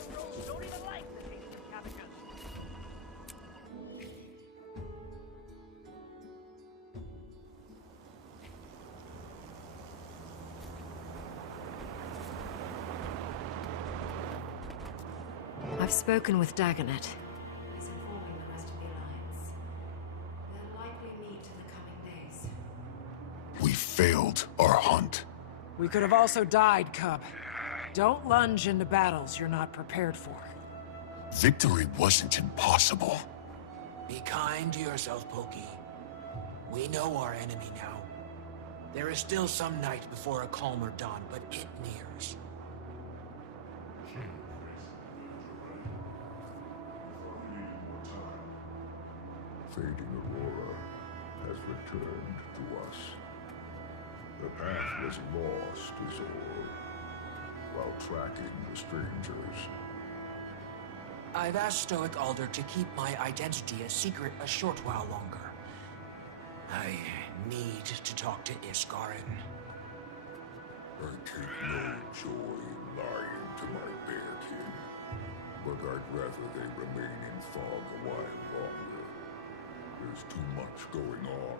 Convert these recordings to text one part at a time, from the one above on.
scoundrels don't even like the taste of cabbages. I've spoken with Dagonet. He's informing the rest of the Alliance. They'll likely meet in the coming days. We failed our hunt. We could have also died, Cub. Don't lunge into battles you're not prepared for. Victory wasn't impossible. Be kind to yourself, Pokey. We know our enemy now. There is still some night before a calmer dawn, but it nears. Fading Aurora has returned to us. The path was lost, is all, while tracking the strangers. I've asked Stoic Alder to keep my identity a secret a short while longer. I need to talk to Iskarin. I take no joy in lying to my bearkin, but I'd rather they remain in fog a while longer. There's too much going on.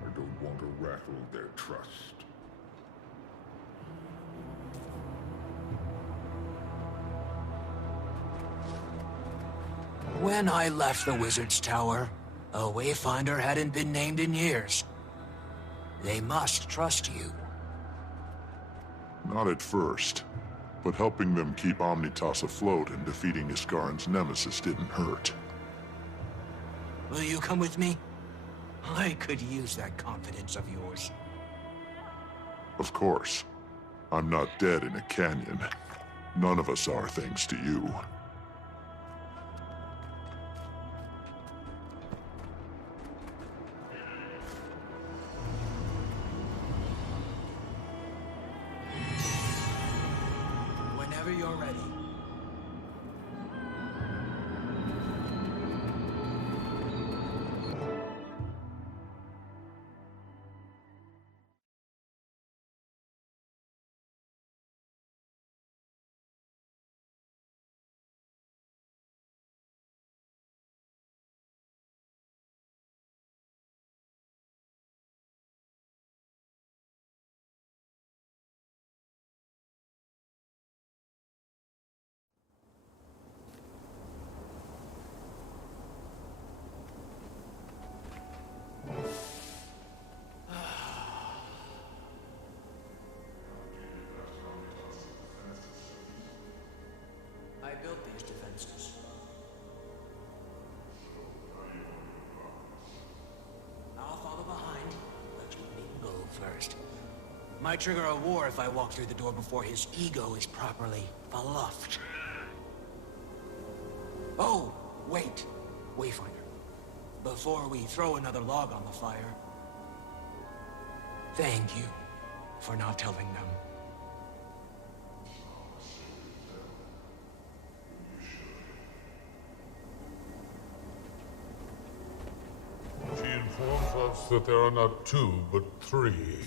I don't want to rattle their trust. When I left the Wizard's Tower, a Wayfinder hadn't been named in years. They must trust you. Not at first, but helping them keep Omnitas afloat and defeating Iskarin's nemesis didn't hurt. Will you come with me? I could use that confidence of yours. Of course. I'm not dead in a canyon. None of us are, thanks to you. Whenever you're ready. I built these defenses. I'll follow behind, but you need to go first. Might trigger a war if I walk through the door before his ego is properly fluffed. Oh, wait, Wayfinder. Before we throw another log on the fire, thank you for not telling them. She informs us that there are not two, but three,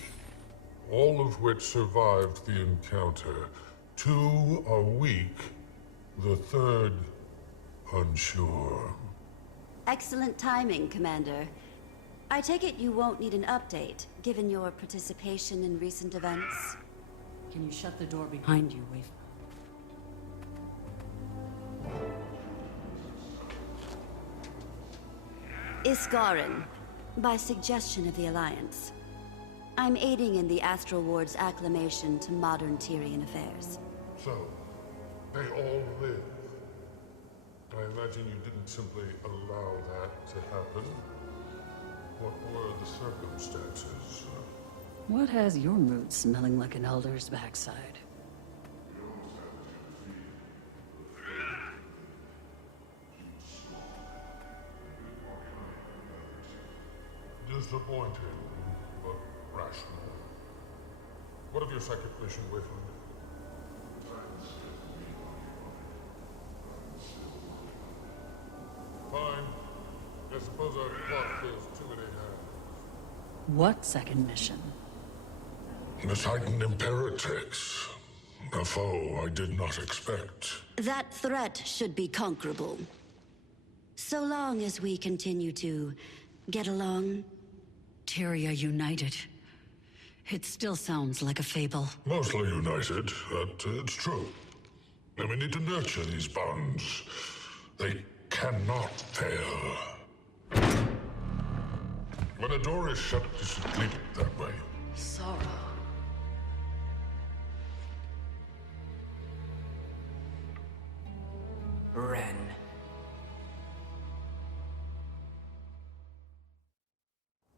all of which survived the encounter. Two are weak, the third unsure. Excellent timing, Commander. I take it you won't need an update, given your participation in recent events? Can you shut the door behind you, Wayf? Iskarin, by suggestion of the Alliance. I'm aiding in the Astral Ward's acclamation to modern Tyrian affairs. So, they all live. I imagine you didn't simply allow that to happen. What were the circumstances? What has your mood smelling like an elder's backside? Disappointing, but rational. What of your second mission, Wayfinder? Fine. I suppose our plot fills too many hands. What second mission? The Titan Imperatrix. A foe I did not expect. That threat should be conquerable. So long as we continue to get along. Tyria united. It still sounds like a fable. Mostly united, but it's true. And we need to nurture these bonds. They cannot fail. When a door is shut, you should leave it that way. Sorrow. Ren.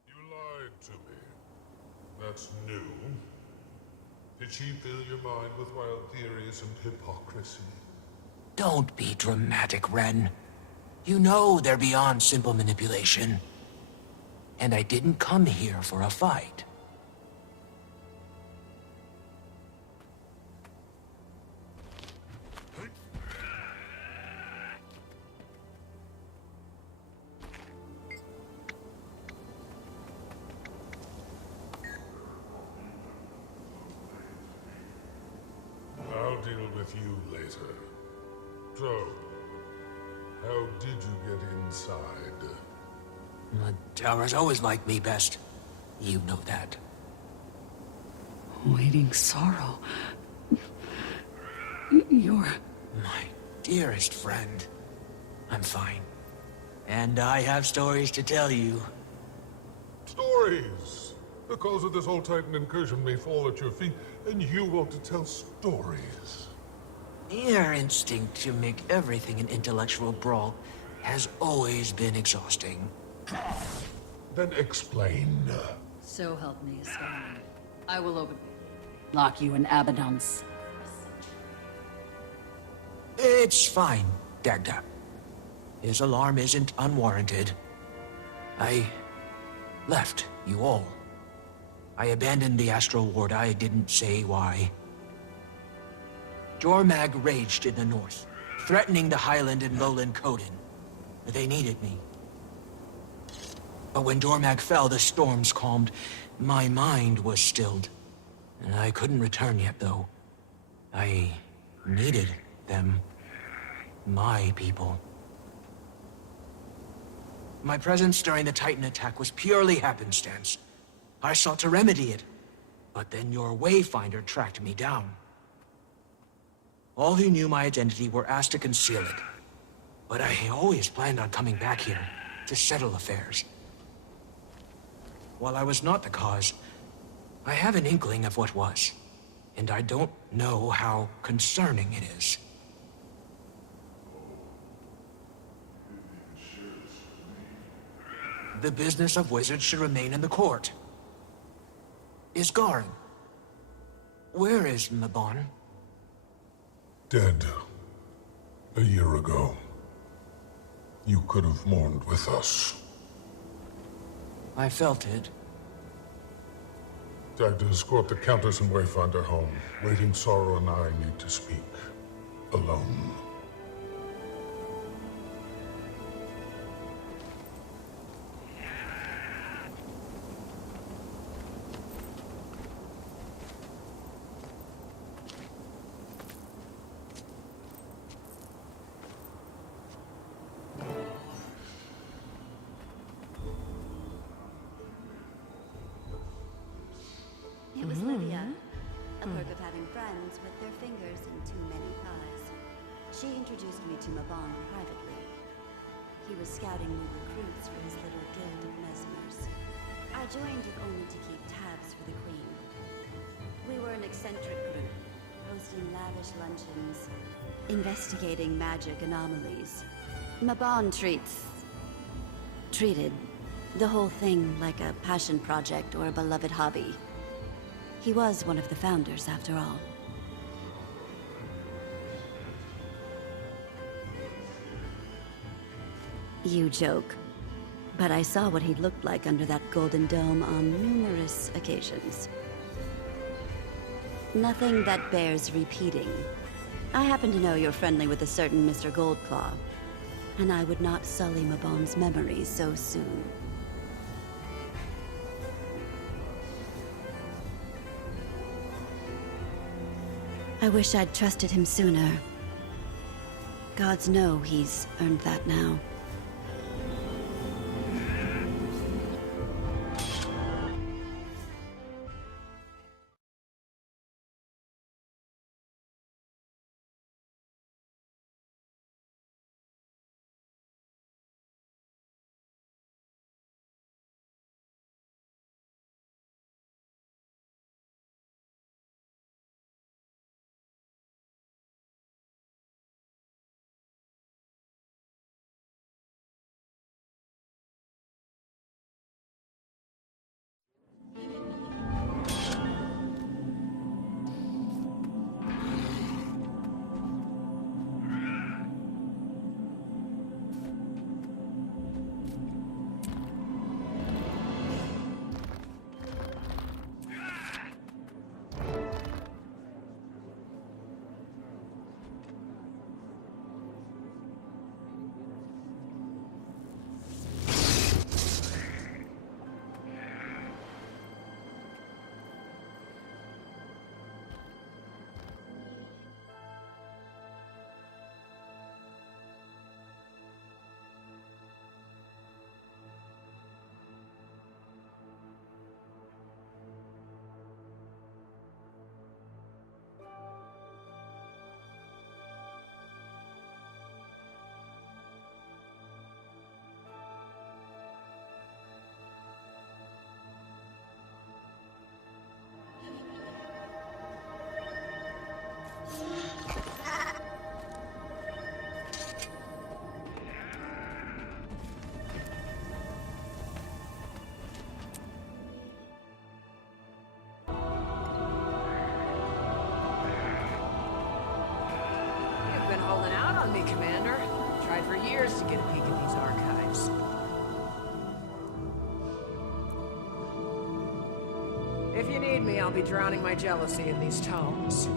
You lied to me. That's new. Did she fill your mind with wild theories and hypocrisy? Don't be dramatic, Ren. You know they're beyond simple manipulation. And I didn't come here for a fight. I'll deal with you later. So, how did you get inside? The Towers always liked me best. You know that. Waiting sorrow. You're... My dearest friend. I'm fine. And I have stories to tell you. Stories! The cause of this whole Titan incursion may fall at your feet, and you want to tell stories. Your instinct to make everything an intellectual brawl has always been exhausting. Then explain. So help me, Skyrim. I will lock you in Abaddon's. It's fine, Dagda. His alarm isn't unwarranted. I left you all. I abandoned the Astral Ward. I didn't say why. Jormag raged in the north, threatening the Highland and Lowland Coden. They needed me. But when Jormag fell, the storms calmed. My mind was stilled. And I couldn't return yet, though. I needed them. My people. My presence during the Titan attack was purely happenstance. I sought to remedy it. But then your Wayfinder tracked me down. All who knew my identity were asked to conceal it. But I always planned on coming back here to settle affairs. While I was not the cause, I have an inkling of what was. And I don't know how concerning it is. The business of wizards should remain in the court. Is Garen? Where is Mabon? Dead. A year ago. You could have mourned with us. I felt it. Dagda, escort the Countess and Wayfinder home. Waiting Sorrow and I need to speak. Alone. It was Livia, a perk of having friends with their fingers in too many pies. She introduced me to Mabon privately. He was scouting new recruits for his little guild of mesmers. I joined it only to keep tabs for the Queen. We were an eccentric group, hosting lavish luncheons, investigating magic anomalies. Mabon treated the whole thing like a passion project or a beloved hobby. He was one of the founders, after all. You joke, but I saw what he looked like under that golden dome on numerous occasions. Nothing that bears repeating. I happen to know you're friendly with a certain Mr. Goldclaw, and I would not sully Mabon's memory so soon. I wish I'd trusted him sooner. Gods know he's earned that now. You've been holding out on me, Commander. Tried for years to get a peek at these archives. If you need me, I'll be drowning my jealousy in these tomes.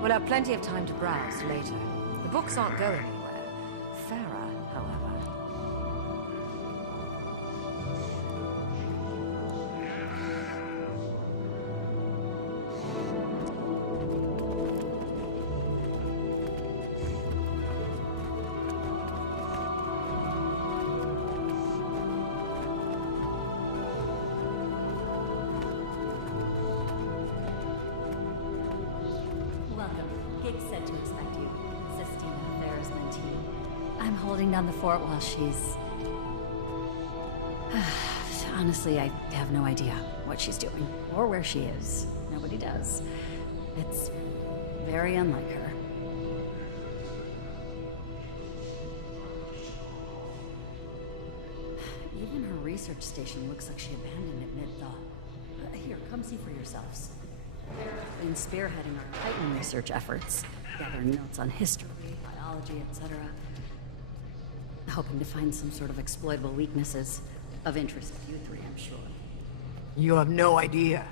We'll have plenty of time to browse later. The books aren't going anywhere. Farah, however. Welcome. Gig said to expect you. Sistina, Farah's mentee. I'm holding down the fort while she's... Honestly, I have no idea what she's doing, or where she is. Nobody does. It's very unlike her. Even her research station looks like she abandoned it mid-thought. Here, come see for yourselves. Farah's been spearheading our Titan research efforts, gathering notes on history, biology, etc. Hoping to find some sort of exploitable weaknesses of interest to you three, I'm sure. You have no idea.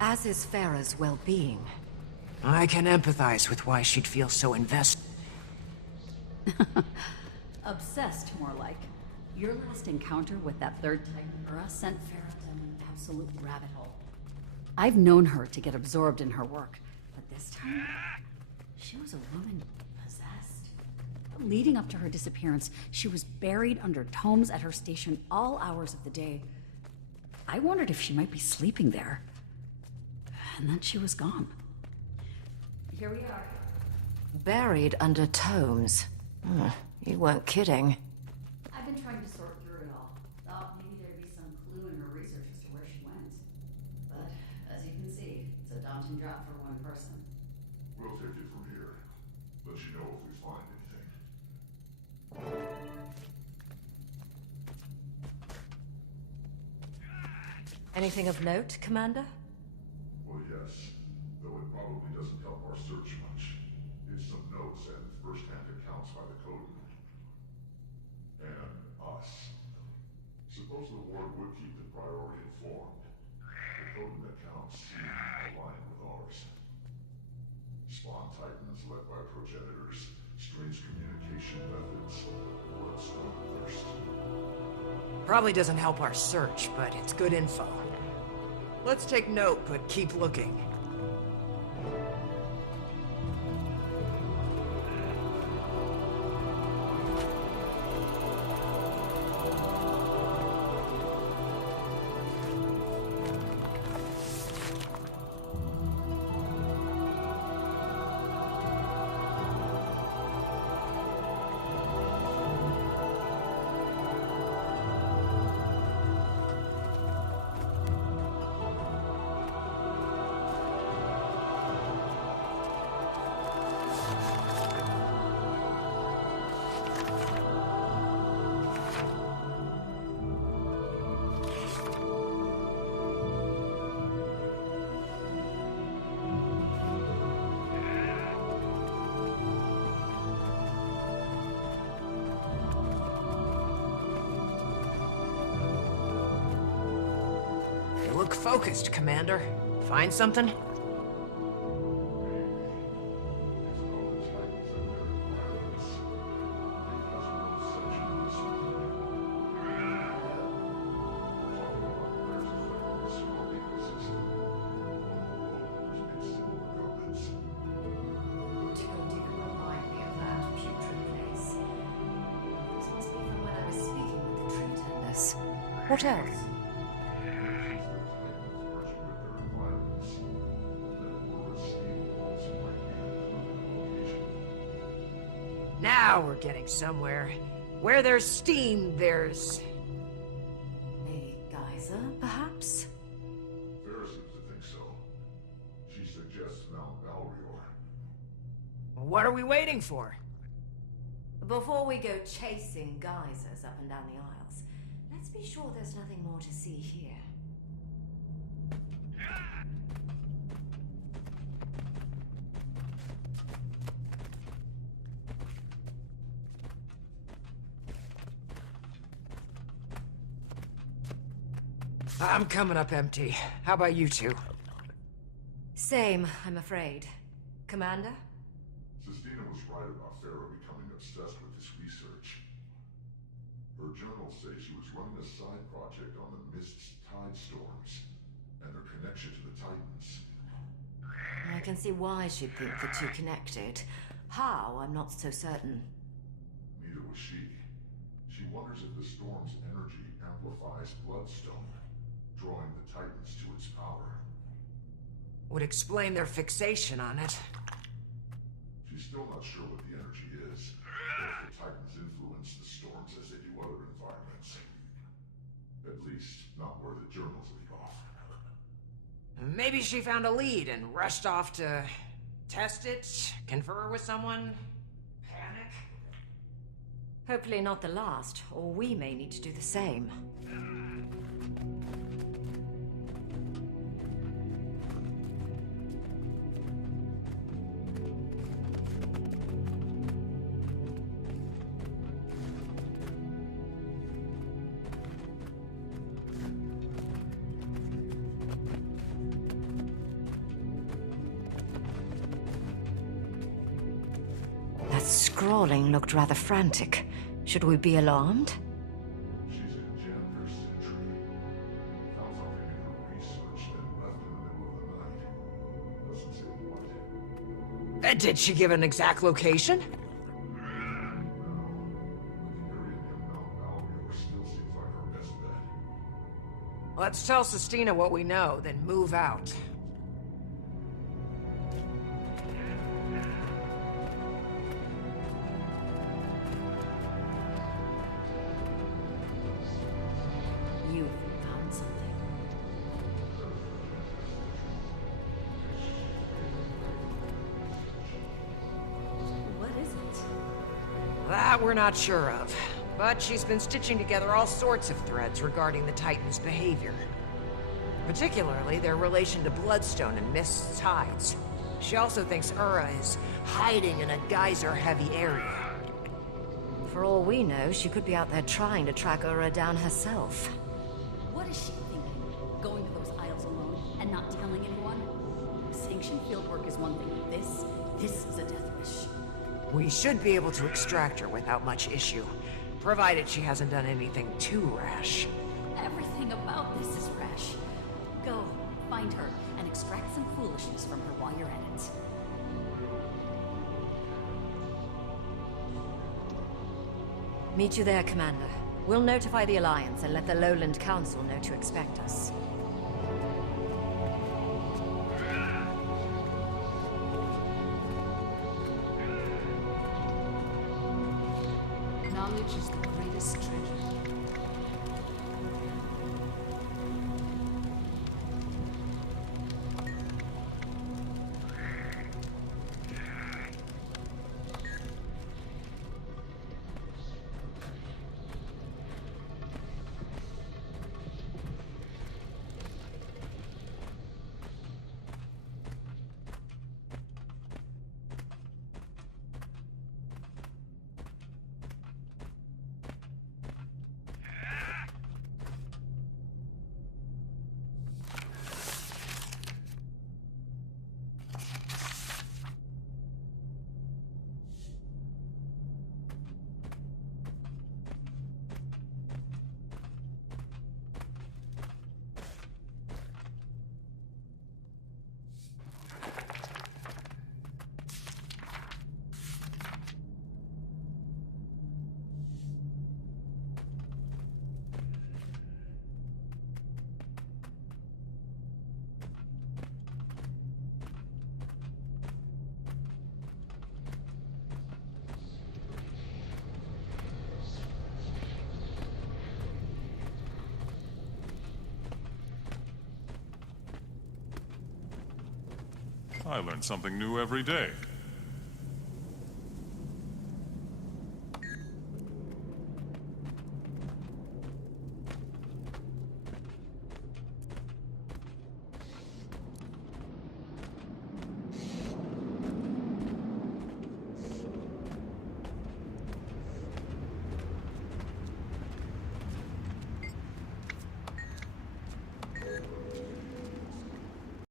As is Farah's well-being. I can empathize with why she'd feel so invested. Obsessed, more like. Your last encounter with that third Titan Ura sent Farah down an absolute rabbit hole. I've known her to get absorbed in her work, but this time, she was a woman possessed. Leading up to her disappearance, she was buried under tomes at her station all hours of the day. I wondered if she might be sleeping there. And then she was gone. Here we are. Buried under tomes. You weren't kidding. I've been trying to sort through it all. Thought maybe there'd be some clue in her research as to where she went. But, as you can see, it's a daunting job for one person. We'll take it from here. Let you know if we find anything. Anything of note, Commander? Well, yes. Though it probably doesn't help our search much. It's some notes and first-hand accounts by the Coden. And us. Suppose the Ward would keep the priority informed. The Coden accounts seem aligned with ours. Spawn Titans led by progenitors, strange communication methods, bloodstone thirst. Probably doesn't help our search, but it's good info. Let's take note, but keep looking. Look focused, Commander. Find something? What else? Now we're getting somewhere. Where there's steam, there's... A geyser, perhaps? Farah seems to think so. She suggests Mount Valrior. What are we waiting for? Before we go chasing geysers up and down the aisles, let's be sure there's nothing more to see here. I'm coming up empty. How about you two? Same, I'm afraid. Commander? Sistina was right about Farah becoming obsessed with this research. Her journals say she was running a side project on the Mist's tide storms and their connection to the Titans. I can see why she'd think the two connected. How, I'm not so certain. Neither was she. She wonders if the storm's energy amplifies Bloodstone, drawing the Titans to its power. Would explain their fixation on it. She's still not sure what the energy is, or if the Titans influence the storms as they do other environments. At least, not where the journals leave off. Maybe she found a lead and rushed off to test it, confer with someone, panic. Hopefully not the last, or we may need to do the same. That scrawling looked rather frantic. Should we be alarmed? She's in Janthir's century. Found something in her research, then left in the middle of the night. Doesn't say what. Did she give an exact location? No. But the area near Mount Valrior still seems like our best bet. Let's tell Sistina what we know, then move out. You've found something. What is it? That we're not sure of. But she's been stitching together all sorts of threads regarding the Titans' behavior. Particularly their relation to Bloodstone and Mist's tides. She also thinks Ura is hiding in a geyser-heavy area. For all we know, she could be out there trying to track Ura down herself. What is she thinking? Going to those aisles alone and not telling anyone? Sanctioned fieldwork is one thing. This is a death wish. We should be able to extract her without much issue, provided she hasn't done anything too rash. Everything about this is rash. Go, find her, and extract some foolishness from her while you're at it. Meet you there, Commander. We'll notify the Alliance and let the Lowland Council know to expect us. Knowledge is the greatest treasure. I learn something new every day.